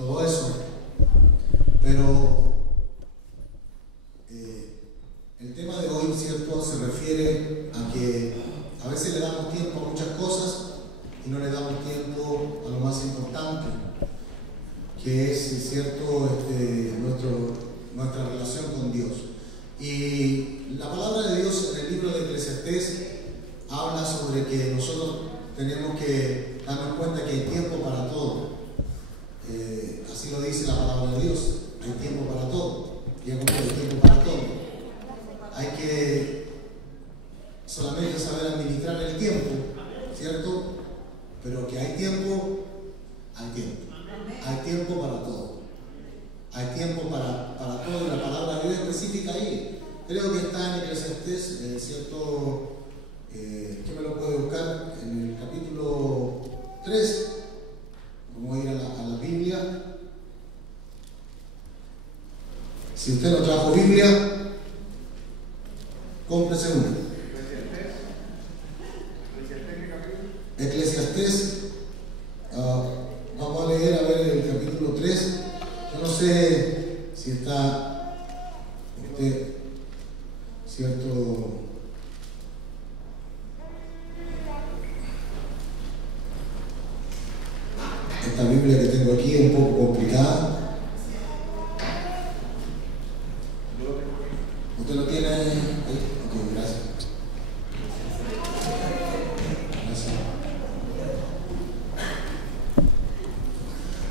todo eso. Pero el tema de hoy, ¿cierto?, se refiere a que a veces le damos tiempo a muchas cosas y no le damos tiempo a lo más importante, que es, ¿cierto?, nuestra relación con Dios. Y la palabra de Dios en el libro de Eclesiastés habla sobre que nosotros tenemos que darnos cuenta que hay tiempo para todo. Así lo dice la palabra de Dios, hay tiempo para todo. Ya como hay tiempo para todo. Hay que solamente saber administrar el tiempo, ¿cierto? Pero que hay tiempo, hay tiempo. Hay tiempo para todo. Hay tiempo para todo. Y la palabra de Dios específica ahí. Creo que está en Eclesiastés, ¿cierto? ¿Quién me lo puede buscar? En el capítulo 3. Vamos a ir a la Biblia. Si usted no trajo Biblia, cómprese una. Eclesiastés. Vamos a leer a ver el capítulo 3. Yo no sé si está usted, ¿cierto? Esta Biblia que tengo aquí es un poco complicada. ¿Usted lo tiene ahí? Ok, gracias. Gracias.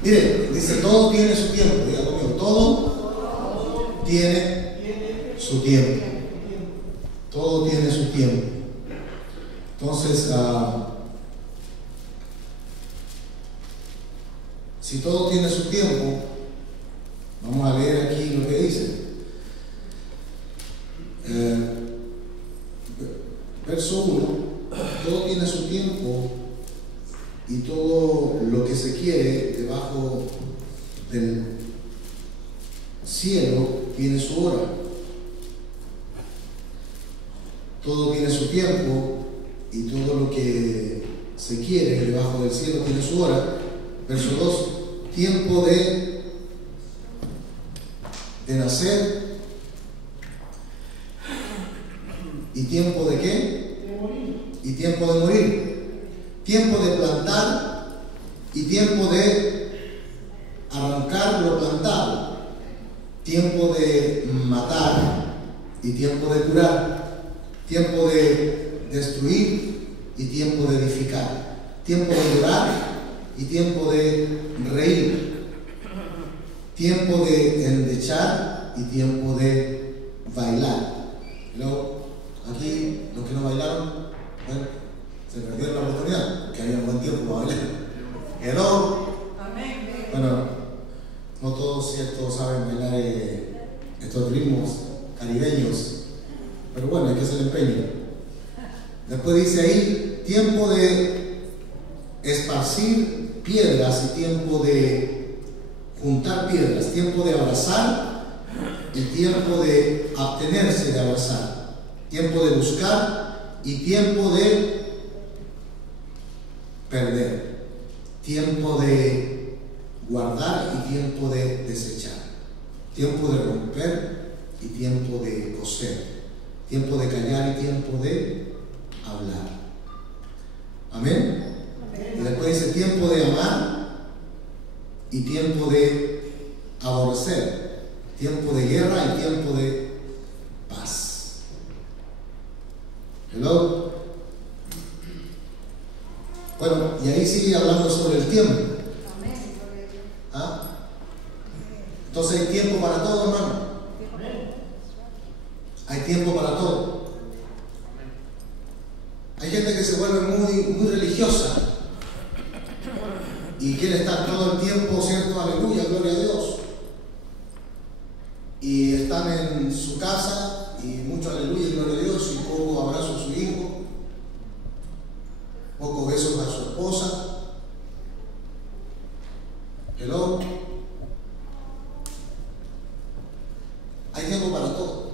Mire, dice, todo tiene su tiempo. Diga conmigo, todo tiene su tiempo. Todo tiene su tiempo. Entonces, si todo tiene su tiempo, vamos a leer aquí lo que dice. Verso 1, todo tiene su tiempo y todo lo que se quiere debajo del cielo tiene su hora. Todo tiene su tiempo y todo lo que se quiere debajo del cielo tiene su hora. Verso 2, tiempo de nacer y tiempo de qué? Y tiempo de morir. Tiempo de plantar y tiempo de arrancar lo plantado. Tiempo de matar y tiempo de curar. Tiempo de destruir y tiempo de edificar. Tiempo de llorar y tiempo de reír, tiempo de endechar y tiempo de bailar. Pero aquí los que no bailaron, bueno, se perdieron la oportunidad, porque había buen tiempo para bailar. Quedó. Bueno, no todos, ¿cierto?, saben bailar estos ritmos caribeños, pero bueno, hay que hacer empeño. Después dice ahí, tiempo de esparcir piedras y tiempo de juntar piedras, tiempo de abrazar y tiempo de abstenerse de abrazar, tiempo de buscar y tiempo de perder, tiempo de guardar y tiempo de desechar, tiempo de romper y tiempo de coser, tiempo de callar y tiempo de hablar. Amén. Y después dice tiempo de amar y tiempo de aborrecer, tiempo de guerra y tiempo de paz. Hello. Bueno, y ahí sigue hablando sobre el tiempo. ¿Ah? Entonces hay tiempo para todo, hermano. Hay tiempo para todo. Hay gente que se vuelve muy religiosa y quiere estar todo el tiempo, ¿cierto? Aleluya, gloria a Dios. Y están en su casa y mucho aleluya, gloria a Dios, y poco abrazo a su hijo, pocos besos a su esposa. Hello. Hay tiempo para todo.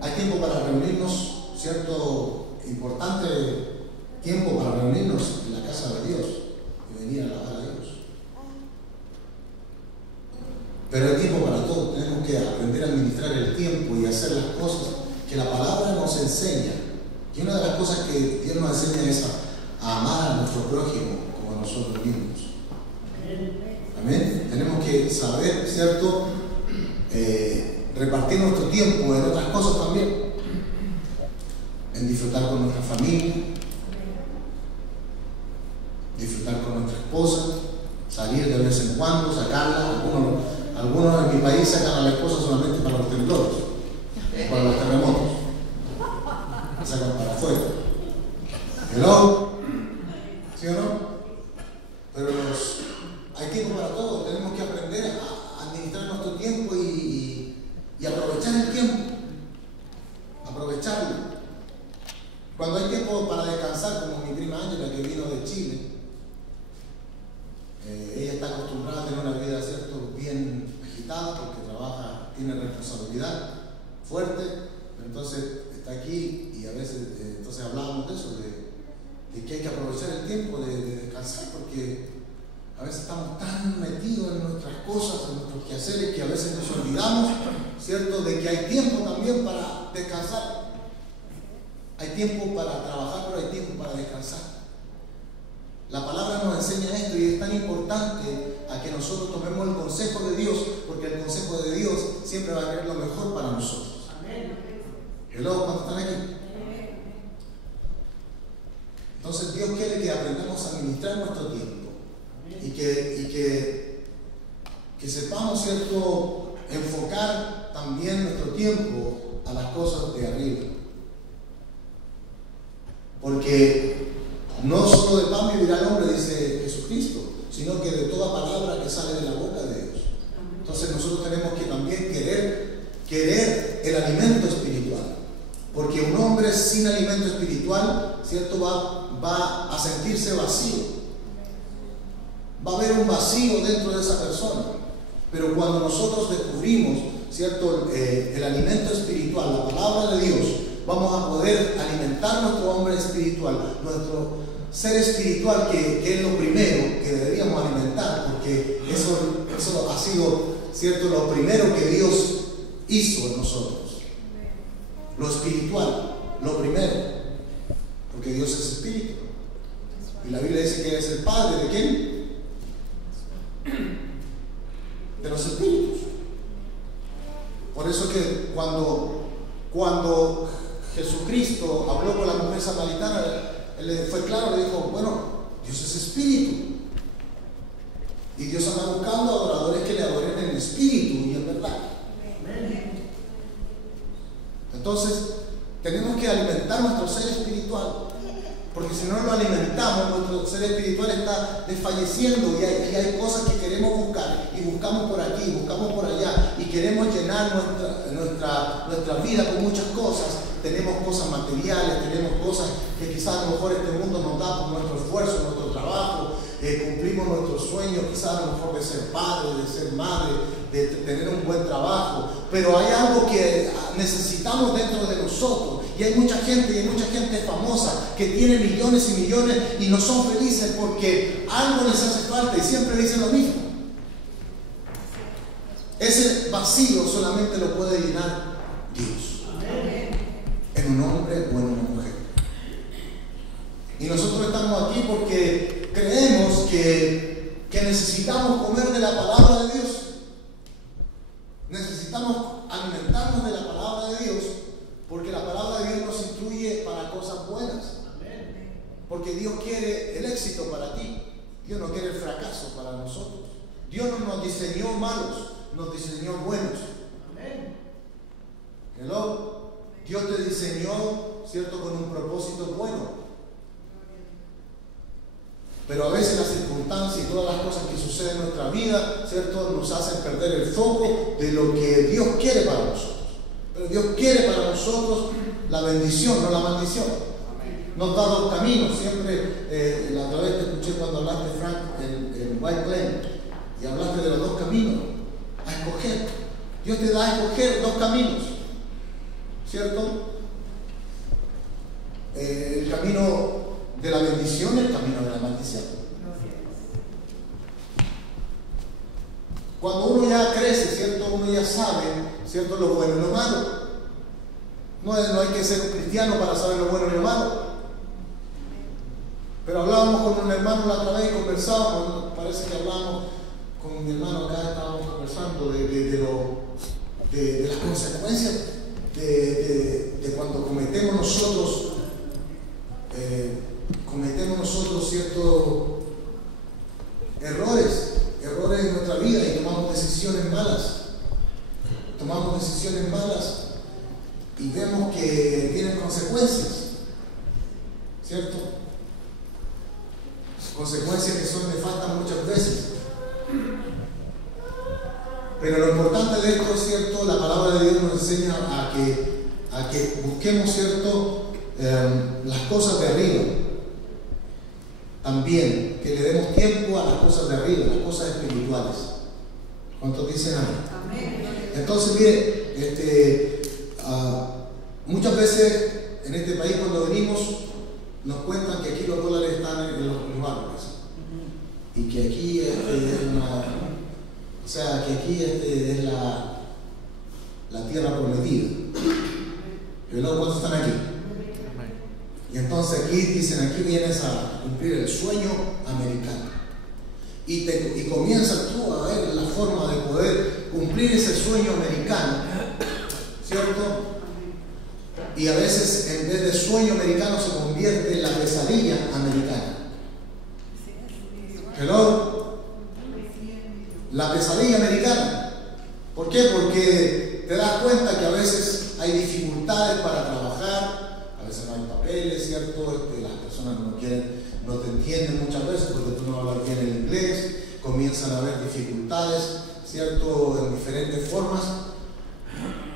Hay tiempo para reunirnos, ¿cierto? Importante tiempo para reunirnos en la casa de Dios y venir a alabar a Dios. Pero hay tiempo para todo. Tenemos que aprender a administrar el tiempo y hacer las cosas que la palabra nos enseña. Y una de las cosas que Dios nos enseña es a amar a nuestro prójimo como a nosotros mismos. Amén. Tenemos que saber, ¿cierto? Repartir nuestro tiempo en otras cosas también. En disfrutar con nuestra familia, disfrutar con nuestra esposa, salir de vez en cuando, sacarla. Algunos en mi país sacan a la esposa solamente para los temblores, para los terremotos. La sacan para afuera. ¿Hello? ¿Sí o no? Pero hay tiempo para todo. Tenemos que aprender a administrar nuestro tiempo y aprovechar el tiempo. Aprovecharlo. Cuando hay tiempo para descansar, como mi prima Ángela que vino de Chile, ella está acostumbrada a tener una vida, ¿cierto?, bien agitada porque trabaja, tiene responsabilidad fuerte, pero entonces está aquí y a veces entonces hablábamos de eso, de que hay que aprovechar el tiempo de descansar, porque a veces estamos tan metidos en nuestras cosas, en nuestros quehaceres, que a veces nos olvidamos, ¿cierto?, de que hay tiempo también para descansar. Hay tiempo para trabajar, pero hay tiempo para descansar. La palabra nos enseña esto y es tan importante a que nosotros tomemos el consejo de Dios, porque el consejo de Dios siempre va a querer lo mejor para nosotros. Hello, ¿cuántos están aquí? Entonces Dios quiere que aprendamos a administrar nuestro tiempo y que sepamos, ¿cierto?, enfocar también nuestro tiempo a las cosas de arriba. Porque no solo de pan vivirá el hombre, dice Jesucristo, sino que de toda palabra que sale de la boca de Dios. Entonces nosotros tenemos que también querer el alimento espiritual. Porque un hombre sin alimento espiritual, ¿cierto?, va a sentirse vacío. Va a haber un vacío dentro de esa persona. Pero cuando nosotros descubrimos, ¿cierto?, el alimento espiritual, la palabra de Dios, vamos a poder alimentar nuestro hombre espiritual, nuestro ser espiritual, que es lo primero que deberíamos alimentar, porque eso ha sido, ¿cierto?, lo primero que Dios hizo en nosotros. Lo espiritual, lo primero, porque Dios es espíritu. Y la Biblia dice que Él es el Padre, ¿de quién? De los espíritus. Por eso que cuando Jesucristo habló con la mujer samaritana, Él fue claro, le dijo, bueno, Dios es espíritu. Y Dios anda buscando adoradores que le adoren en espíritu y en verdad. Entonces, tenemos que alimentar nuestro ser espiritual, porque si no lo alimentamos, nuestro ser espiritual está desfalleciendo y hay cosas que queremos buscar y buscamos por aquí, buscamos por allá y queremos llenar nuestra vida con muchas cosas. Tenemos cosas materiales, tenemos cosas que quizás a lo mejor este mundo nos da por nuestro esfuerzo, nuestro trabajo, cumplimos nuestros sueños, quizás a lo mejor de ser padre, de ser madre, de tener un buen trabajo, pero hay algo que necesitamos dentro de nosotros y hay mucha gente famosa que tiene millones y millones y no son felices porque algo les hace falta y siempre dicen lo mismo. Ese vacío solamente lo puede llenar Dios. En un hombre o en una mujer. Y nosotros estamos aquí porque creemos que necesitamos comer de la palabra de Dios. Necesitamos alimentarnos de la palabra de Dios, porque la palabra de Dios nos instruye para cosas buenas. Porque Dios quiere el éxito para ti. Dios no quiere el fracaso para nosotros. Dios no nos diseñó malos, nos diseñó buenos. Hello. Dios te diseñó, ¿cierto?, con un propósito bueno. Pero a veces las circunstancias y todas las cosas que suceden en nuestra vida, ¿cierto?, nos hacen perder el foco de lo que Dios quiere para nosotros. Pero Dios quiere para nosotros la bendición, no la maldición. Nos da dos caminos. Siempre, la otra vez te escuché cuando hablaste, Frank, en White Plain, y hablaste de los dos caminos a escoger. Dios te da a escoger dos caminos, ¿cierto? El camino de la bendición y el camino de la maldición. Cuando uno ya crece veces, ¿cierto? Uno ya sabe, ¿cierto? Lo bueno y lo malo. No hay que ser un cristiano para saber lo bueno y lo malo. Pero hablábamos con un hermano la otra vez y conversábamos, parece que hablábamos con mi hermano acá, estábamos conversando de las consecuencias de cuando cometemos nosotros ciertos errores en nuestra vida y tomamos decisiones malas y vemos que tienen consecuencias, ¿cierto? Consecuencias que son nefastas muchas veces. Pero lo importante de esto es, ¿cierto? La palabra de Dios nos enseña a que busquemos, ¿cierto? Las cosas de arriba. También, que le demos tiempo a las cosas de arriba, las cosas espirituales. ¿Cuántos dicen amén? Entonces, mire, muchas veces en este país cuando venimos nos cuentan que aquí los dólares están en los árboles y que aquí es la tierra prometida. Y luego, ¿cuántos están aquí? Y entonces aquí dicen, aquí vienes a cumplir el sueño americano. Y comienzas tú a ver la forma de poder cumplir ese sueño americano, ¿cierto? Y a veces en vez de sueño americano se convierte en la pesadilla americana. ¿Hello? La pesadilla americana. ¿Por qué? Porque te das cuenta que a veces hay dificultades para trabajar, a veces no hay papeles, ¿cierto? Las personas no te entienden muchas veces porque tú no hablas bien el inglés, comienzan a haber dificultades, ¿cierto? En diferentes formas.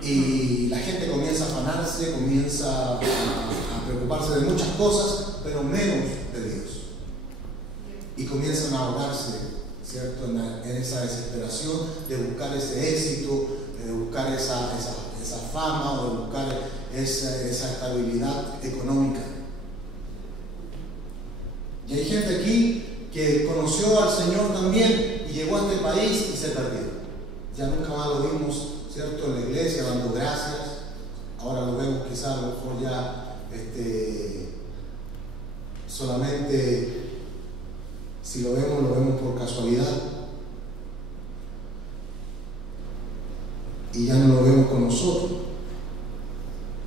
Y la gente comienza a afanarse, comienza a preocuparse de muchas cosas, pero menos de Dios. Y comienzan a ahogarse, ¿cierto? En esa desesperación de buscar ese éxito, de buscar esa fama o de buscar esa estabilidad económica. Y hay gente aquí que conoció al Señor también y llegó a este país y se perdió. Ya nunca más lo vimos, ¿cierto? En la iglesia dando gracias. Ahora lo vemos quizás a lo mejor ya solamente, si lo vemos por casualidad. Y ya no lo vemos con nosotros.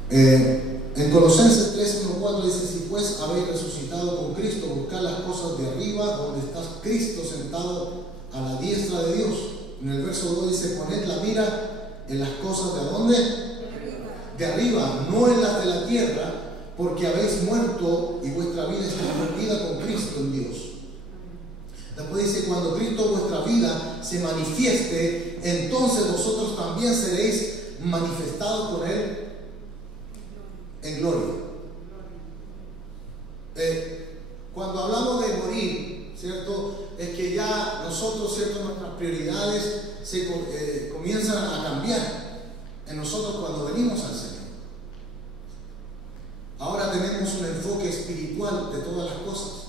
En Colosenses 3:1-4 dice: si pues habéis resucitado con Cristo, buscad las cosas de arriba, donde está Cristo sentado a la diestra de Dios. En el verso 2 dice: poned la mira en las cosas de ¿dónde? De arriba, no en las de la tierra, porque habéis muerto y vuestra vida está escondida con Cristo en Dios. Después dice: cuando Cristo vuestra vida se manifieste, entonces vosotros también seréis manifestados con Él en gloria. Cuando hablamos de morir, ¿cierto? Es que ya nosotros, ¿cierto? Nuestras prioridades comienzan a cambiar en nosotros cuando venimos al Señor. Ahora tenemos un enfoque espiritual de todas las cosas.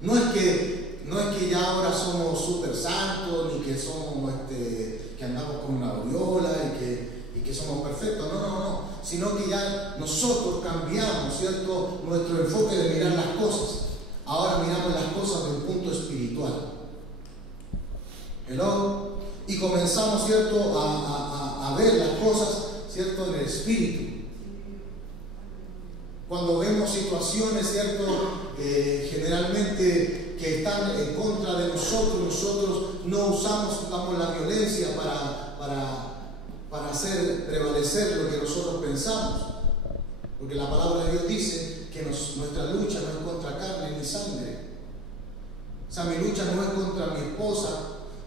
No es que ya ahora somos súper santos, ni que somos que andamos con una aureola y que somos perfectos. No. Sino que ya nosotros cambiamos, ¿cierto? Nuestro enfoque de mirar las cosas. Ahora miramos las cosas de un punto espiritual. ¿Hello? Y comenzamos, ¿cierto? A ver las cosas, ¿cierto? En el espíritu. Cuando vemos situaciones, ¿cierto? Generalmente que están en contra de nosotros no usamos, la violencia para hacer prevalecer lo que nosotros pensamos. Porque la palabra de Dios dice que nuestra lucha no es contra carne ni sangre. O sea, mi lucha no es contra mi esposa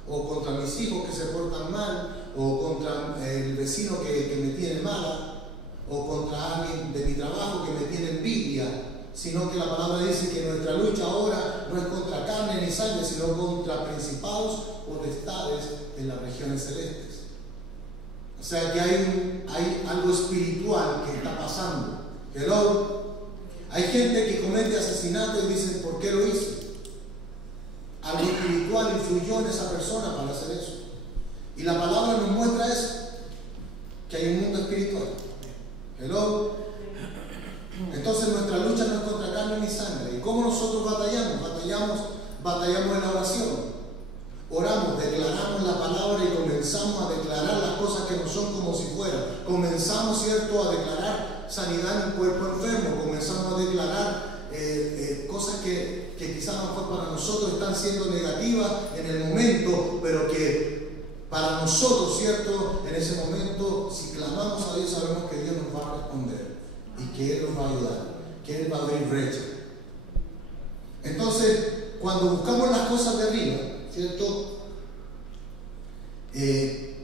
o contra mis hijos que se portan mal o contra el vecino que me tiene mala o contra alguien de mi trabajo que me tiene envidia, sino que la palabra dice que nuestra lucha ahora no es contra carne ni sangre, sino contra principados o potestades en las regiones celestes. O sea que hay algo espiritual que está pasando. Hello. Hay gente que comete asesinato y dicen: ¿por qué lo hizo? Algo espiritual influyó en esa persona para hacer eso. Y la palabra nos muestra eso, que hay un mundo espiritual. Hello. Entonces nuestra lucha no es contra carne ni sangre. ¿Y cómo nosotros batallamos? Batallamos en la oración. Oramos, declaramos la palabra y comenzamos a declarar las cosas que no son como si fueran. Comenzamos, ¿cierto?, a declarar sanidad en un cuerpo enfermo. Comenzamos a declarar cosas que quizás a lo mejor para nosotros están siendo negativas en el momento, pero que para nosotros, ¿cierto?, en ese momento, si clamamos a Dios, sabemos que Dios nos va a responder y que Él nos va a ayudar, que Él va a abrir brecha. Entonces, cuando buscamos las cosas de arriba, ¿cierto?,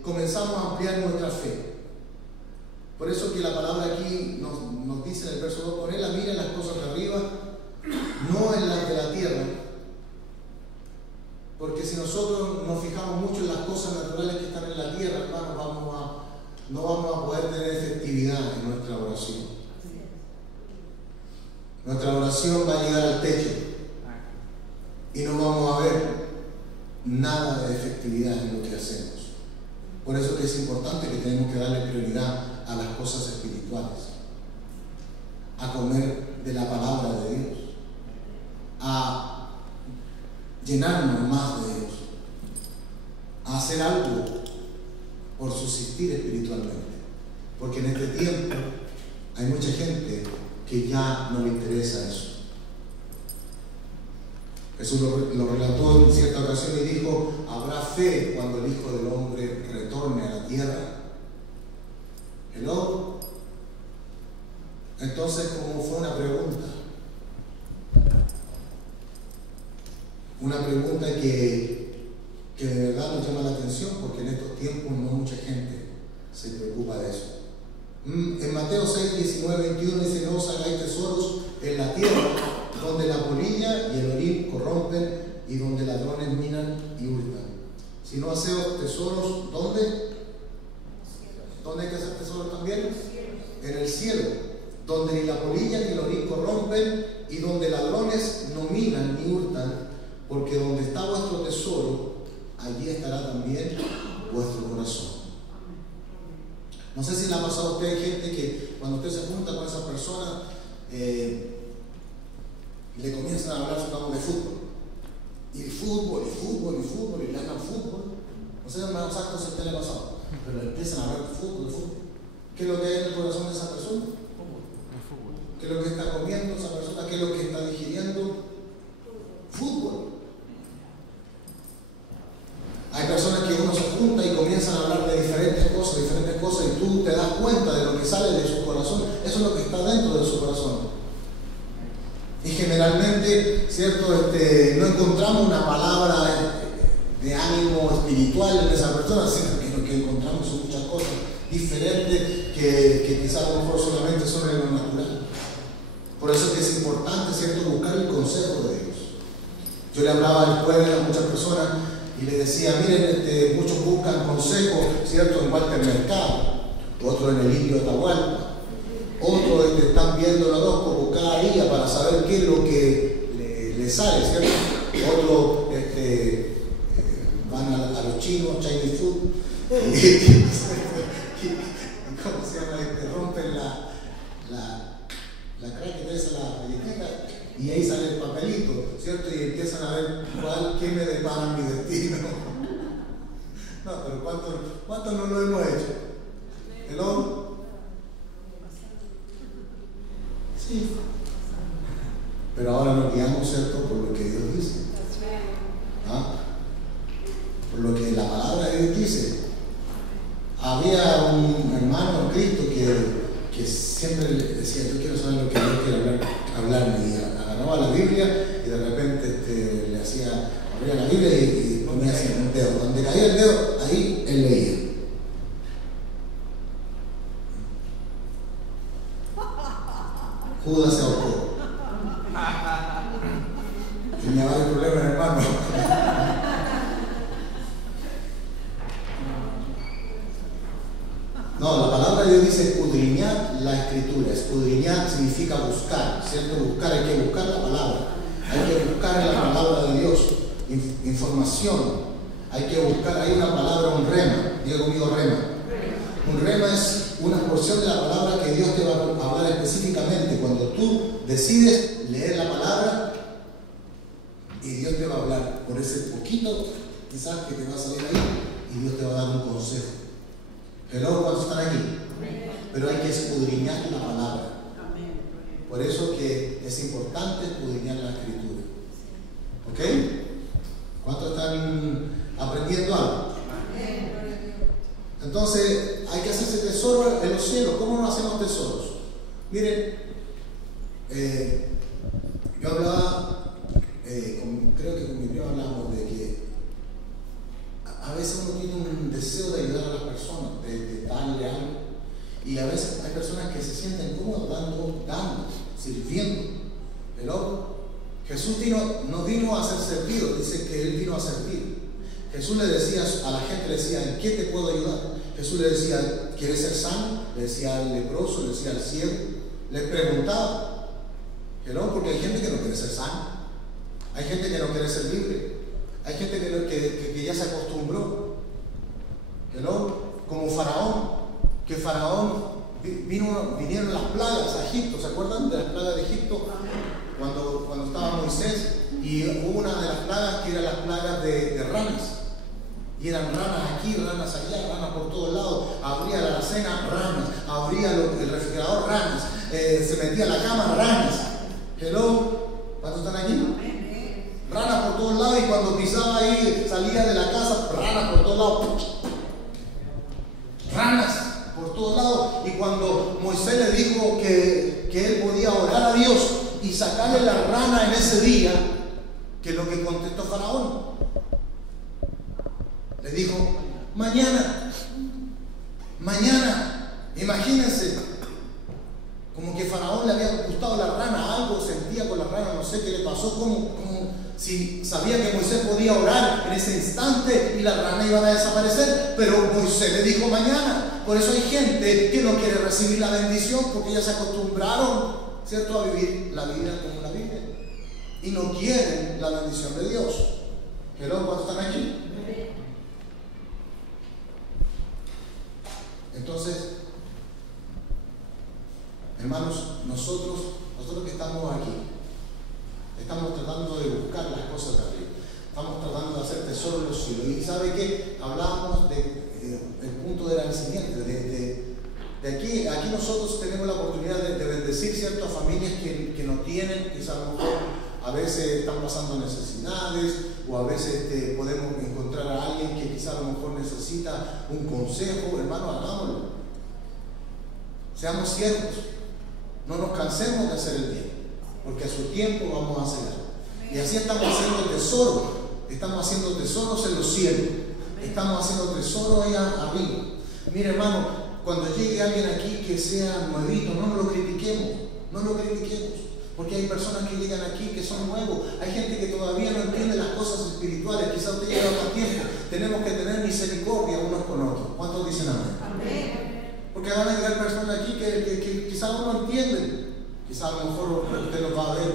comenzamos a ampliar nuestra fe. Por eso que la palabra aquí nos dice en el verso 2, poner la mira en las cosas de arriba, no en las de la tierra. Porque si nosotros nos fijamos mucho en las cosas naturales que están en la tierra, hermanos, no vamos a poder tener efectividad en nuestra oración. Nuestra oración va a llegar al techo y no vamos a ver nada de efectividad en lo que hacemos. Por eso que es importante que tenemos que darle prioridad a las cosas espirituales, a comer de la palabra de Dios, a llenarnos más de Dios, a hacer algo por subsistir espiritualmente. Porque en este tiempo hay mucha gente que ya no le interesa eso. Jesús lo relató en cierta ocasión y dijo: habrá fe cuando el Hijo del Hombre retorne a la tierra. Hello. Entonces, como fue una pregunta que de verdad nos llama la atención, porque en estos tiempos no mucha gente se preocupa de eso. En Mateo 6, 19, 21 dice: no os hagáis tesoros en la tierra, donde la polilla y el orín corrompen y donde ladrones minan y hurtan. Sino haceos tesoros, ¿dónde? ¿Dónde hay que hacer tesoros también? En el cielo, donde ni la polilla ni el orín corrompen y donde ladrones no minan ni hurtan, porque donde está vuestro tesoro, allí estará también vuestro corazón. No sé si le ha pasado a usted, hay gente que cuando usted se junta con esa persona, le comienzan a hablar de fútbol. Y fútbol, y le hablan fútbol. No sé, me exacto si a usted le ha pasado, pero le empiezan a hablar de fútbol. ¿Qué es lo que hay en el corazón de esa persona? ¿Qué es lo que está comiendo esa persona? ¿Qué es lo que está digiriendo? Fútbol. Hay personas que uno se junta y comienzan a hablar de diferentes cosas, y tú te das cuenta de lo que sale de su corazón. Eso es lo que está dentro de su corazón. Y generalmente, ¿cierto?, no encontramos una palabra de ánimo espiritual en esa persona, sino que lo que encontramos son muchas cosas diferentes que quizás a lo mejor solamente son en lo natural. Por eso es que es importante, ¿cierto?, buscar el consejo de Dios. Yo le hablaba al pueblo a muchas personas y les decía: miren, muchos buscan consejo, ¿cierto?, en Walter Mercado, otros en el Indio de Atahualpa, otros están viendo el horóscopo cada día para saber qué es lo que le sale, ¿cierto? Otros van a los chinos, Chinese food, y ¿cómo se llama? Rompen la crack de esa, la galletita, y ahí sale el papelito, ¿cierto? Y empiezan a ver qué me depara mi destino. No, pero ¿cuánto no lo hemos hecho? ¿Hello? Sí. Pero ahora nos guiamos, ¿cierto?, por lo que Dios dice. ¿Ah? Por lo que la palabra de Dios dice. Había un hermano en Cristo que siempre le decía: yo quiero saber lo que Dios quiere hablarme. Y agarraba la Biblia y de repente le hacía, abría la Biblia y ponía así un dedo. Donde caía el dedo, ahí él leía. Judas se ahorcó. Tenía varios problemas, hermano. No, la palabra de Dios dice: escudriñad la escritura. Escudriñar significa buscar, ¿cierto? Buscar, hay que buscar la palabra. Hay que buscar en la palabra de Dios información. Hay que buscar, hay una palabra, un rema. Diga conmigo rema. Un rema es una porción de la palabra que Dios te va a hablar específicamente. Cuando tú decides leer la palabra y Dios te va a hablar por ese poquito, quizás que te va a salir ahí, y Dios te va a dar un consejo. Hello, ¿cuántos están aquí? Pero hay que escudriñar la palabra. Por eso que es importante escudriñar la escritura. ¿Ok? ¿Cuántos están aprendiendo algo? Entonces, hay que hacerse tesoro en los cielos. ¿Cómo no hacemos tesoros? Miren, yo hablaba, creo que con mi primo hablamos de que a veces uno tiene un deseo de ayudar a las personas, de darle algo, y a veces hay personas que se sienten cómodas dando, sirviendo. Pero Jesús no vino a ser servido, dice que Él vino a servir. Jesús le decía a la gente, le decía, ¿en qué te puedo ayudar? Jesús le decía, ¿quieres ser sano? Le decía al leproso, le decía al ciego, le preguntaba. Porque hay gente que no quiere ser sano, hay gente que no quiere ser libre, hay gente que ya se acostumbró. Como Faraón, que Faraón vinieron las plagas a Egipto. ¿Se acuerdan de las plagas de Egipto? Cuando estaba Moisés, y hubo una de las plagas que eran las plagas de ranas. Y eran ranas aquí, ranas allá, ranas por todos lados. Abría la alacena, ranas. Abría el refrigerador, ranas. Se metía a la cama, ranas. ¿Cuántos están aquí? Ranas por todos lados, y cuando pisaba ahí, salía de la casa, ranas por todos lados. Ranas por todos lados. Y cuando Moisés le dijo que él podía orar a Dios y sacarle la rana en ese día, que es lo que contestó Faraón, le dijo, mañana. Imagínense, como que Faraón le había gustado la rana, algo sentía con la rana, no sé qué le pasó, como si sabía que Moisés podía orar en ese instante y la rana iba a desaparecer, pero Moisés le dijo mañana. Por eso hay gente que no quiere recibir la bendición, porque ya se acostumbraron, ¿cierto?, a vivir la vida como la viven y no quieren la bendición de Dios. ¿Cuántos están aquí? Entonces, hermanos, nosotros que estamos aquí, estamos tratando de buscar las cosas de arriba, estamos tratando de hacer tesoro en los cielos. Y ¿sabe qué? Hablábamos del punto de la siguiente, de aquí nosotros tenemos la oportunidad de bendecir ciertas familias que no tienen, quizás a lo mejor a veces están pasando necesidades, o a veces podemos encontrar a alguien que quizás a lo mejor necesita un consejo. Hermano, hagámoslo. Seamos siervos, no nos cansemos de hacer el bien, porque a su tiempo vamos a hacerlo. Y así estamos haciendo tesoros, estamos haciendo tesoros en los cielos, estamos haciendo tesoros allá arriba. Mire, hermano, cuando llegue alguien aquí que sea nuevito, no lo critiquemos, porque hay personas que llegan aquí que son nuevos, hay gente que todavía no entiende las cosas espirituales. Quizás usted lleva más tiempo. Tenemos que tener misericordia unos con otros. ¿Cuántos dicen amén? Amén. Porque van a llegar personas aquí que quizás no entienden. Quizás a lo mejor usted los va a ver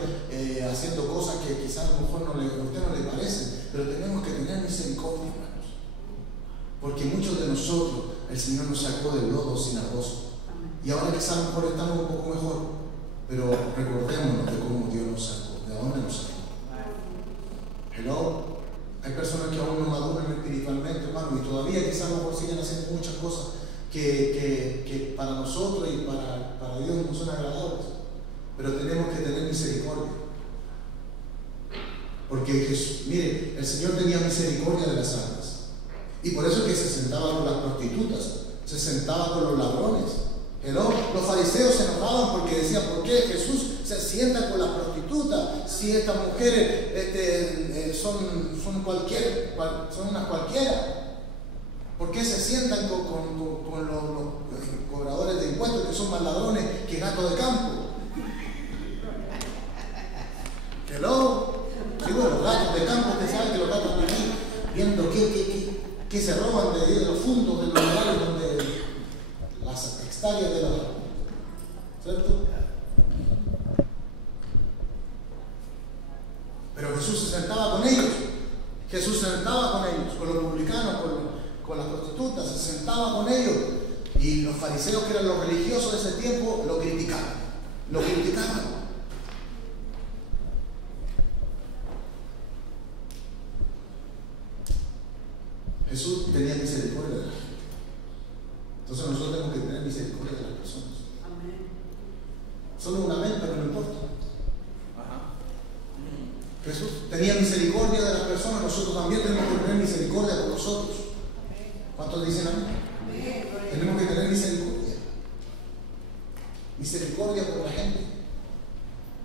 haciendo cosas que quizás a lo mejor a usted no le parecen, pero tenemos que tener misericordia, hermanos, porque muchos de nosotros el Señor nos sacó del lodo cenagoso, y ahora quizás a lo mejor estamos un poco mejor, pero recordémonos de cómo Dios nos sacó, de dónde nos sacó. Hay personas que aún no maduran espiritualmente, hermano, y todavía quizás a lo mejor siguen haciendo muchas cosas que para nosotros y para Dios no son agradables, pero tenemos que tener misericordia, porque Jesús, mire, el Señor tenía misericordia de las almas, y por eso es que se sentaba con las prostitutas, se sentaba con los ladrones. Los fariseos se enojaban porque decían, ¿por qué Jesús se sienta con las prostitutas si estas mujeres son unas cualquiera? ¿Por qué se sientan con los cobradores de impuestos, que son más ladrones que gatos de campo? Digo, los gatos de campo, usted sabe que los gatos están aquí viendo qué se roban de los fundos de los lugares donde las hectáreas de la, ¿cierto? Pero Jesús se sentaba con ellos, con los sentaba con ellos y los fariseos, que eran los religiosos de ese tiempo, lo criticaban. Lo criticaban. Jesús tenía misericordia de la gente. Entonces nosotros tenemos que tener misericordia de las personas. Amén. Solo un amén, pero no importa. Ajá. Jesús tenía misericordia de las personas, nosotros también tenemos que tener misericordia de nosotros. ¿Cuántos dicen amén? Amén. Tenemos que tener misericordia. Misericordia por la gente.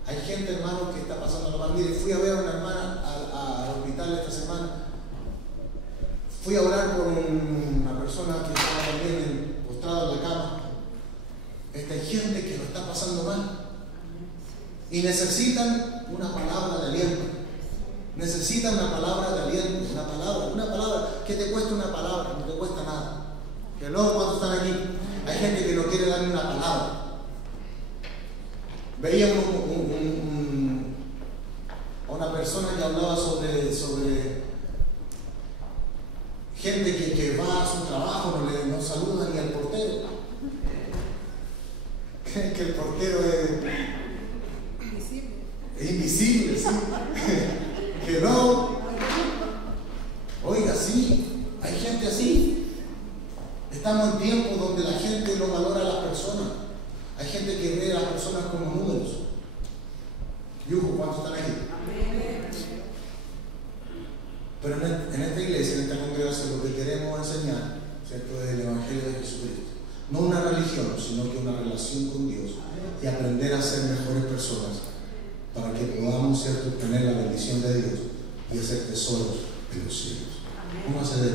Hay gente, hermano, que está pasando lo mal. Mire, fui a ver a una hermana al hospital esta semana. Fui a orar por una persona que estaba también postrada en la cama. Hay gente que lo está pasando mal y necesitan una palabra de aliento. Necesitan una palabra de aliento, una palabra que te cuesta una palabra, no te cuesta nada. Que luego cuando están aquí, hay gente que no quiere darle una palabra. Veía una persona que hablaba sobre gente que va a su trabajo, no saluda ni al portero. Que el portero es invisible, sí. Que no. Oiga, sí, hay gente así. Estamos en tiempos donde la gente no valora a las personas. Hay gente que ve a las personas como números. Yujo, ¿cuántos están aquí? Pero en esta iglesia, en esta congregación, lo que queremos enseñar, ¿cierto?, es el Evangelio de Jesucristo. No una religión, sino que una relación con Dios y aprender a ser mejores personas para que podamos, ¿cierto?, obtener la bendición de Dios y hacer tesoros en los cielos. Vamos a hacer